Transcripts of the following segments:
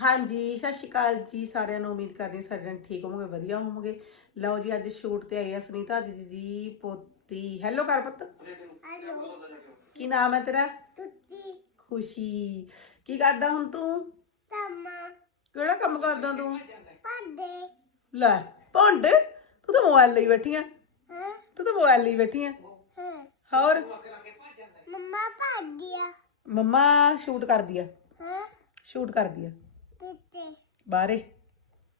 ਹਾਂਜੀ ਸਤਿ ਸ਼੍ਰੀ ਅਕਾਲ ਜੀ ਸਾਰਿਆਂ ਨੂੰ ਉਮੀਦ ਕਰਦੇ ਹਾਂ ਸਾਰੇ ਜਣ ਠੀਕ ਹੋਵੋਗੇ ਵਧੀਆ ਹੋਵੋਗੇ। ਲਓ ਜੀ ਅੱਜ ਸ਼ੂਟ ਤੇ ਆਈ ਆ ਸੁਨੀਤਾ ਦੀਦੀ ਦੀ ਪੋਤੀ। ਹੈਲੋ ਕਰ ਪੁੱਤ। ਹੈਲੋ ਕੀ ਨਾਮ ਹੈ ਤੇਰਾ? ਤੁੱਤੀ। ਖੁਸ਼ੀ। ਕੀ ਕਰਦਾ ਹੁਣ ਤੂੰ? ਤਮਾ ਕਿਹੜਾ ਕੰਮ ਕਰਦਾ ਤੂੰ? ਪਾਦੇ ਲੈ ਭੰਡ? ਤੂੰ ਤਾਂ ਮੋਬਾਈਲ ਲਈ ਬੈਠੀ ਆ। ਹਾਂ? ਤੂੰ ਤਾਂ ਮੋਬਾਈਲ ਲਈ ਬੈਠੀ ਆ। ਹਾਂ। ਹੋਰ? ਮੰਮਾ ਪਾਦਿਆ ਮੰਮਾ ਸ਼ੂਟ ਕਰਦੀ ਆ। ਹਾਂ? ਸ਼ੂਟ ਕਰਦੀ ਆ। ਤੁੱਤੇ ਬਾਹਰੇ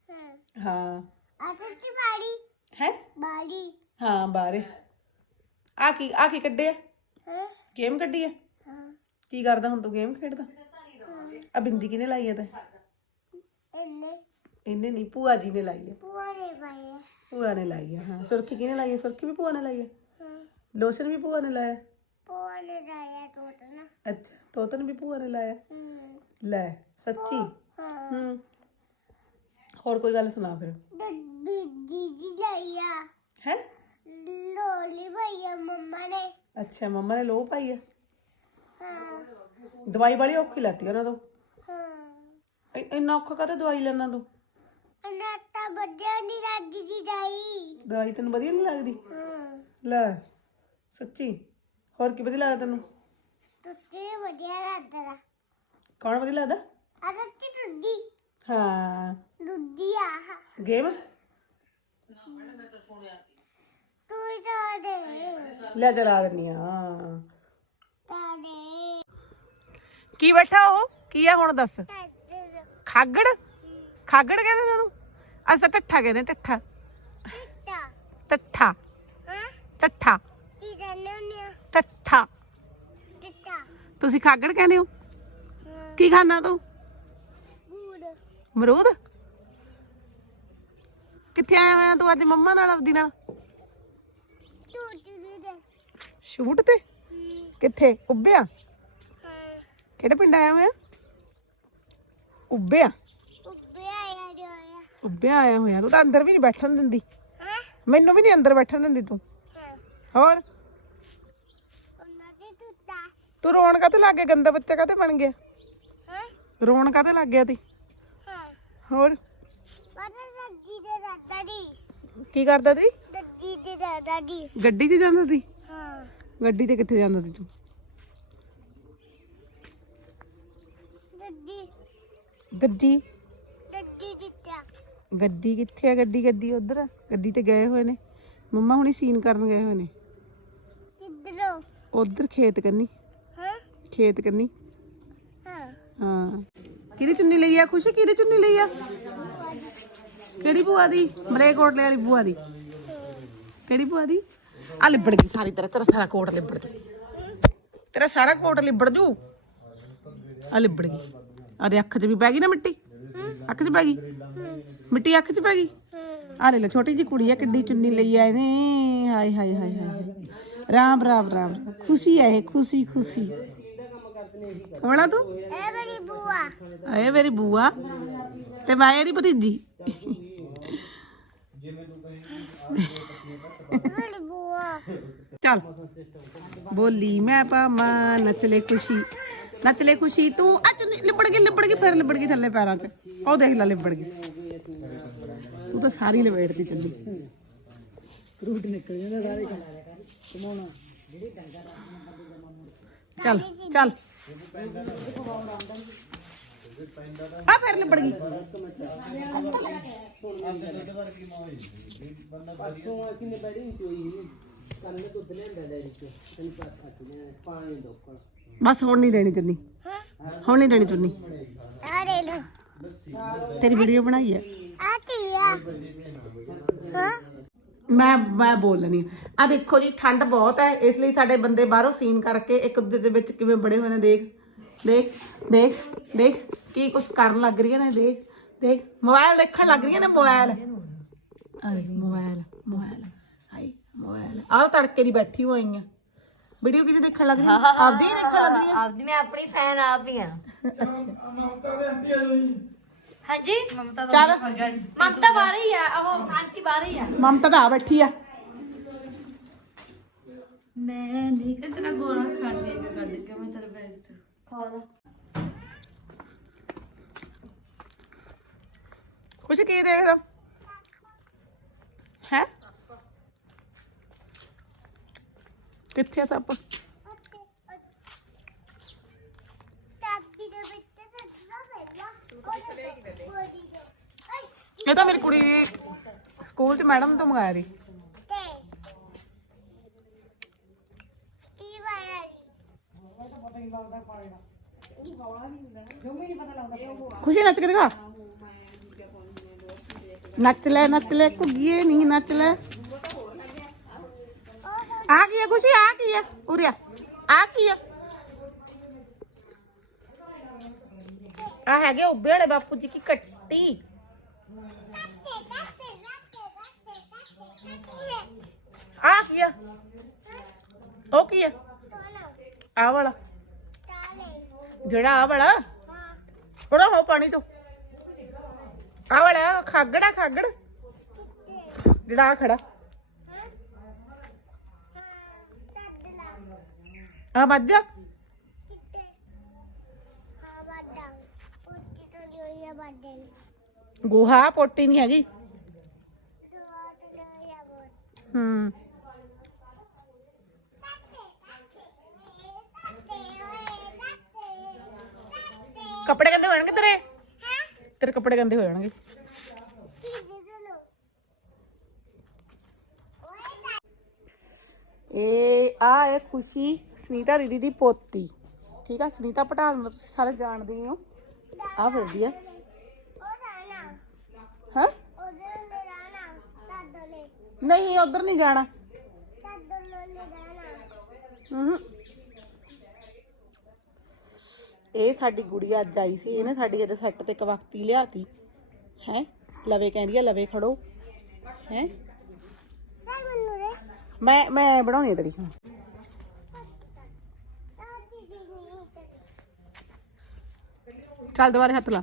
ਹਾਂ ਹਾਂ ਆ ਤੁੱਤੀ ਬਾੜੀ ਹੈ ਬਾੜੀ ਹਾਂ ਬਾਹਰੇ ਆ ਕੀ ਆ ਕੀ ਕੱਢਿਆ ਹਾਂ ਗੇਮ ਕੱਢੀ ਆ ਹਾਂ ਕੀ ਕਰਦਾ ਹੁਣ ਤੂੰ ਗੇਮ ਖੇਡਦਾ ਆ ਬਿੰਦੀ ਕਿਨੇ ਲਾਈ ਆ ਤੇ ਇਹਨੇ ਇਹਨੇ ਨਹੀਂ ਭੂਆ ਜੀ ਨੇ ਲਾਈ ਆ ਪੂਰੇ ਪਾਇਆ ਭੂਆ ਨੇ ਲਾਈ ਆ ਹਾਂ ਸੁਰਖੀ ਕਿਨੇ ਲਾਈ ਆ ਸੁਰਖੀ ਵੀ ਭੂਆ ਨੇ ਲਾਈ ਆ ਹਾਂ ਲੋਸ਼ਨ ਵੀ ਭੂਆ ਨੇ ਲਾਇਆ ਪੂਰੇ ਰਾਇਆ ਟੋਟਨਾ ਅੱਛਾ ਤੋਤਨ ਵੀ ਭੂਆ ਨੇ ਲਾਇਆ ਹਮ ਲੈ ਸੱਚੀ ਹਾਂ ਹੂੰ ਹੋਰ ਕੋਈ ਗੱਲ ਸੁਣਾ ਫਿਰ। ਦੱਦੀ ਜੀ ਲਾਇਆ ਹੈ? ਲੋਲੀ ਭਈਆ ਮੰਮਾ ਨੇ। ਅੱਛਾ ਮੰਮਾ ਨੇ ਲੋਹ ਪਾਈ ਆ? ਹਾਂ। ਦਵਾਈ ਵਾਲੀ ਔਖੀ ਲੱਤੀ ਉਹਨਾਂ ਤੋਂ। ਹਾਂ। ਇੰਨਾ ਔਖਾ ਕਾਹਤੇ ਦਵਾਈ ਲੈਣਾ ਤੂੰ? ਅਨਾਤਾ ਬੱਜਿਆ ਨਹੀਂ ਰਾਜੀ ਜੀ ਜਾਈ ਦਵਾਈ ਤੈਨੂੰ ਵਧੀਆ ਨਹੀਂ ਲੱਗਦੀ? ਹਾਂ। ਲੈ ਸੱਚੀ? ਹੋਰ ਕੀ ਵਧੀਆ ਲੱਗਦਾ ਤੈਨੂੰ? ਤੁੱਤੀ ਵਧੀਆ ਲੱਗਦਾ। ਕੌਣ ਵਧੀਆ ਲੱਗਦਾ? ਅਦੱਤੀ ਤੁੱਦੀ ਹਾਂ। ਦੁੱਦੀ ਆਹ ਗੇਮ? ਤੂੰ ਜਾ ਦੇ। ਲੈ ਚਲਾ ਦਿੰਨੀ ਆ ਤਾ ਦੇ ਕੀ ਬੈਠਾ ਉਹ? ਕੀ ਆ ਹੁਣ ਦੱਸ? ਖਾਗੜ? ਖਾਗੜ ਕਹਿੰਦੇ ਉਹਨੂੰ? ਅਸਾਂ ਟੱਠਾ ਕਹਿੰਦੇ ਟੱਠਾ ਟੱਠਾ ਹਾਂ? ਟੱਠਾ ਟੱਠਾ ਟਿੱਟਾ ਤੁਸੀਂ ਖਾਗੜ ਕਹਿੰਦੇ ਹਾਂ? ਕੀ ਖਾਣਾ ਤੂੰ? ਗੁੜ ਅਮਰੂਦ? ਕਿੱਥੇ ਆਇਆ ਹੋਇਆ ਤੂੰ ਅੱਜ ਮੰਮਾ ਨਾਲ, ਆਪਦੀ ਨਾਲ? ਤੂੰ ਸ਼ੂਟ ਤੇ? ਕਿੱਥੇ? ਉੱਬਿਆ ਹਾਂ ਕਿਹੜੇ ਪਿੰਡ ਆਇਆ ਹੋਇਆ ਉੱਬਿਆ ਉੱਬਿਆ ਆਇਆ ਹੋਇਆ। ਤੂੰ ਤਾਂ ਅੰਦਰ ਵੀ ਨਹੀਂ ਬੈਠਣ ਦਿੰਦੀ। ਮੈਨੂੰ ਵੀ ਨਹੀਂ ਅੰਦਰ ਬੈਠਣ ਦਿੰਦੀ ਤੂੰ। ਹੋਰ? ਤੂੰ ਰੋਣ ਕਾਤੇ ਲੱਗ ਗਿਆ, ਗੰਦਾ ਬੱਚਾ ਕਾਤੇ ਬਣ ਗਿਆ? ਰੋਣ ਕਾਤੇ ਲੱਗ ਗਿਆ ਤੀ? ਹੋਰ? ਦਾਦਾ ਦੀ ਕੀ ਕਰਦਾ ਤੀ ਦੀ ਗੱਡੀ 'ਚ ਜਾਂਦਾ ਸੀ? ਹਾਂ। ਗੱਡੀ ਤੇ ਕਿੱਥੇ ਜਾਂਦਾ ਸੀ ਤੂੰ? ਦੱਦੀ ਗੱਡੀ? ਦੱਦੀ ਦਿੱਤਾ। ਗੱਡੀ ਕਿੱਥੇ ਆ? ਗੱਡੀ ਗੱਡੀ ਉਧਰ ਆ? ਗੱਡੀ ਤੇ ਗਏ ਹੋਏ ਨੇ। ਮੰਮਾ ਹੁਣੀ ਸੀਨ ਕਰਨ ਗਏ ਹੋਏ ਨੇ। ਕਿੱਧਰੋਂ? ਉਧਰ ਖੇਤ ਕੰਨੀ। ਹਾਂ। ਖੇਤ ਕੰਨੀ। ਹਾਂ। ਹਾਂ। ਕਿਹਦੀ ਚੁੰਨੀ ਲਈ ਆ? ਖੁਸ਼ੀ ਕਿਹਦੀ ਚੁੰਨੀ ਲਈ ਆ? ਕਿਹੜੀ ਭੂਆ ਦੀ? ਮਲੇਕੋਟਲੇ ਵਾਲੀ ਭੂਆ ਦੀ। ਕਿਹੜੀ ਭੂਆ ਦੀ? ਆ ਲਿਬੜ ਗਈ ਸਾਰੀ ਤਰ੍ਹਾਂ ਤੇਰਾ ਸਾਰਾ ਕੋਟ ਲਿਬੜ ਜੂ। ਤੇਰਾ ਸਾਰਾ ਕੋਟ ਲਿਬੜ ਜੂ। ਆ ਲਿਬੜ ਗਈ। ਆਦੇ ਅੱਖ 'ਚ ਵੀ ਪੈ ਗਈ ਨਾ ਮਿੱਟੀ? ਅੱਖ 'ਚ ਪੈ ਗਈ? ਮਿੱਟੀ ਅੱਖ 'ਚ ਪੈ ਗਈ? ਆ ਲੈ ਲੈ, ਛੋਟੀ ਜੀ ਕੁੜੀ ਆ, ਕਿੱਡੀ ਚੁੰਨੀ ਲਈ ਆ ਇਹਨੇ। ਹਾਏ ਹਾਏ ਹਾਏ ਹਾਏ। ਰਾਮ ਰਾਮ ਰਾਮ। ਖੁਸ਼ੀ ਆ ਇਹ, ਖੁਸ਼ੀ ਖੁਸ਼ੀ। ਹੋਣਾ ਤੂੰ? ਇਹ ਬੜੀ ਬੁਆ। ਆਏ ਮੇਰੀ ਬੂਆ ਤੇ ਮੈਂ ਇਹਦੀ ਭਤੀਜੀ। ਬੁਆ। ਚੱਲ ਬੋਲੀ ਮੈਂ ਪਾਵਾਂ ਨੱਚ ਲੈ ਖੁਸ਼ੀ। ਨੱਚ ਲੈ ਖੁਸ਼ੀ ਤੂੰ। ਚੁੰਨੀ ਲਿਬੜ ਗਈ ਲਿਬੜ ਗਈ ਫਿਰ ਲਿਬੜ ਗਈ ਥੱਲੇ ਪੈਰਾਂ 'ਚ। ਉਹ ਦੇਖ ਲੈ ਲਿਬੜ ਗਈ। ਤੂੰ ਤਾਂ ਸਾਰੀ ਲਵੇੜਦੀ ਚੱਲੀ। ਰੂਟ ਨਿਕਲ ਜਾਂਦਾ ਸਾਰੇ। ਕਮਾਉਣਾ ਚੱਲ ਚੱਲ। ਆ ਫਿਰ ਲਿਬੜ ਗਈ। ਬਸ ਹੁਣ ਨਹੀਂ ਦੇਣੀ ਚੁੰਨੀ। ਹੁਣ ਨਹੀਂ ਦੇਣੀ ਚੁੰਨੀ। ਆ ਦੇ ਲੋ ਤੇਰੀ ਵੀਡੀਓ ਬਣਾਈ ਹੈ। ਆ ਕੀ ਆ? ਹਾਂ? ਮੈਂ ਮੈਂ ਬੋਲਣੀ ਆ ਦੇਖੋ ਜੀ ਠੰਡ ਬਹੁਤ ਹੈ ਇਸ ਲਈ ਸਾਡੇ ਬੰਦੇ ਬਾਹਰੋਂ ਸੀਨ ਕਰਕੇ ਇੱਕ ਦੂਜੇ ਦੇ ਵਿੱਚ ਕਿਵੇਂ ਬੜੇ ਹੋਏ ਨੇ ਦੇਖ ਦੇਖ ਦੇਖ ਦੇਖ ਕੀ ਕੁਛ ਕਰਨ ਲੱਗ ਰਹੀਆਂ ਨੇ ਦੇਖ ਦੇਖ ਮੋਬਾਈਲ ਦੇਖਣ ਲੱਗ ਰਹੀਆਂ ਨੇ ਮੋਬਾਈਲ ਅਰੇ ਮੋਬਾਈਲ ਮੋਬਾਈਲ ਹਾਈ ਮੋਬਾਈਲ ਆਹ ਤੜਕੇ ਦੀ ਬੈਠੀ ਹੋਈ ਆ। ਵੀਡੀਓ ਕਿਹਦੀ ਦੇਖਣ ਲੱਗ ਰਹੀ ਹੈ ਆਪਦੀ ਹੀ ਦੇਖਣ ਲੱਗ ਰਹੀ ਹੈ ਆਪਦੀ ਮੈਂ ਆਪਣੀ ਫੈਨ ਆਪ ਹੀ ਆ। ਮਮਤਾ ਚੱਲ ਮਮਤਾ ਬਾਹਰ ਹੀ ਆ ਉਹ ਆਂਟੀ ਬਾਹਰ ਹੀ ਆ। ਮਮਤਾ ਤਾਂ ਆ ਬੈਠੀ ਆ। ਮੈਂ ਨਹੀਂ ਕਿਤਨਾ ਗੋਲਾ ਖਾ ਲਿਆ ਕੱਢ ਕੇ ਮੈਂ ਤੇਰੇ ਬੈਗ ਚ। ਖਾ ਲਾ। ਖੁਸ਼ੀ ਕੀ ਦੇਖਦਾ ਹੈ? ਕਿੱਥੇ ਆ ਸੱਪ? ਚਾਬੀ ਦੇ ਵਿੱਚ ਸੱਜਣਾ ਪੈਗਾ ਉਹਦੇ ਬੋਲੀ ਦੇ ਓਏ ਇਹ ਤਾਂ ਮੇਰੀ ਕੁੜੀ ਸਕੂਲ ਚ ਮੈਡਮ ਤੋਂ ਮੰਗਾਇਆ ਸੀ। ਤੇ ਕੀ ਵਾਇਆ ਖੁਸ਼ੀ ਨੱਚ ਕੇ ਦਿਖਾ। ਨੱਚ ਲੈ ਨੱਚ ਲੈ, ਘੁੱਗੀਏ ਨਹੀਂ ਨੱਚ ਲੈ। ਆ ਕੀ ਹੈ ਖੁਸ਼ੀ? ਆ ਕੀ ਹੈ ਉਰਿਆ ਆ। ਕੀ ਹੈ ਆ ਹੈਗੇ ਉੱਬੇ ਵਾਲੇ ਬਾਪੂ ਜੀ ਕੀ ਕੱਟੀ। ਆ ਕੀ ਹੈ ਉਹ ਕੀ ਹੈ ਆ ਵਾਲਾ। ਜਿਹੜਾ ਆ ਵਾਲਾ? ਬੜਾ ਹੋ ਪਾਣੀ ਤੋਂ। ਆ ਵਾਲਾ, ਖਾਗੜਾ ਖਾਗੜ। ਜਿਹੜਾ ਆ ਖੜਾ। ਆ ਮੱਝ ਗੋਹਾ ਪੋਟੀ ਨਹੀਂ ਹੈਗੀ? ਹੂੰ। ਕੱਪੜੇ ਗੰਦੇ ਹੋ ਜਾਣਗੇ ਤੇਰੇ? ਤੇਰੇ ਕੱਪੜੇ ਗੰਦੇ ਹੋ ਜਾਣਗੇ। ਇਹ ਆ ਹੈ ਖੁਸ਼ੀ ਸੁਨੀਤਾ ਦੀਦੀ ਦੀ ਪੋਤੀ। ਠੀਕ ਆ, ਸੁਨੀਤਾ ਪਟਾਲ ਨੂੰ ਤੁਸੀਂ ਸਾਰੇ ਜਾਣਦੇ ਹੀ ਹੋ। ਆ ਫਿਰਦੀ ਆ। ਹਾਂ? ਨਹੀਂ, ਉਧਰ ਨਹੀਂ ਜਾਣਾ। ਹੂੰ। ਇਹ ਸਾਡੀ ਗੁੜੀਆ ਅੱਜ ਆਈ ਸੀ, ਇਹਨੇ ਸਾਡੀ ਇਹਦੇ ਸੈੱਟ ਤੇ ਕਵਕਤੀ ਲਿਆਤੀ। ਹੈ? ਲਵੇ ਕਹਿੰਦੀ ਆ, ਲਵੇ ਖੜੋ। ਹੈ? ਮੈਂ ਮੈਂ ਬਣਾਉਣੀ ਆ ਤੇਰੀ। ਹੁਣ ਚੱਲ ਦੁਬਾਰੇ ਹੱਥ ਲਾ।